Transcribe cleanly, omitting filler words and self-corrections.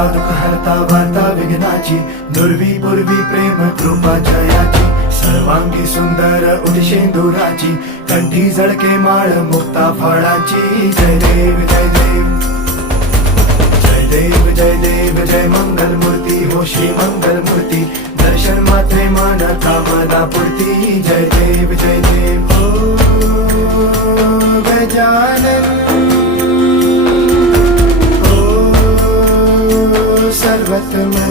हरता दुःख हरता वार्ता विघ्नाची, दुर्वी पूर्वी प्रेम कृपा जयाची, सर्वांगी सुंदर उदिशेंदुराची, कंठी झळके माळ मुक्ता फळाची. जय देव जय देव जय देव जय देव जय मंगल मूर्ती हो श्री मंगल मूर्ती, दर्शन मात्रे मन कामना पूर्ती. जय देव जय देव हो गजानन हो सर्वतमन.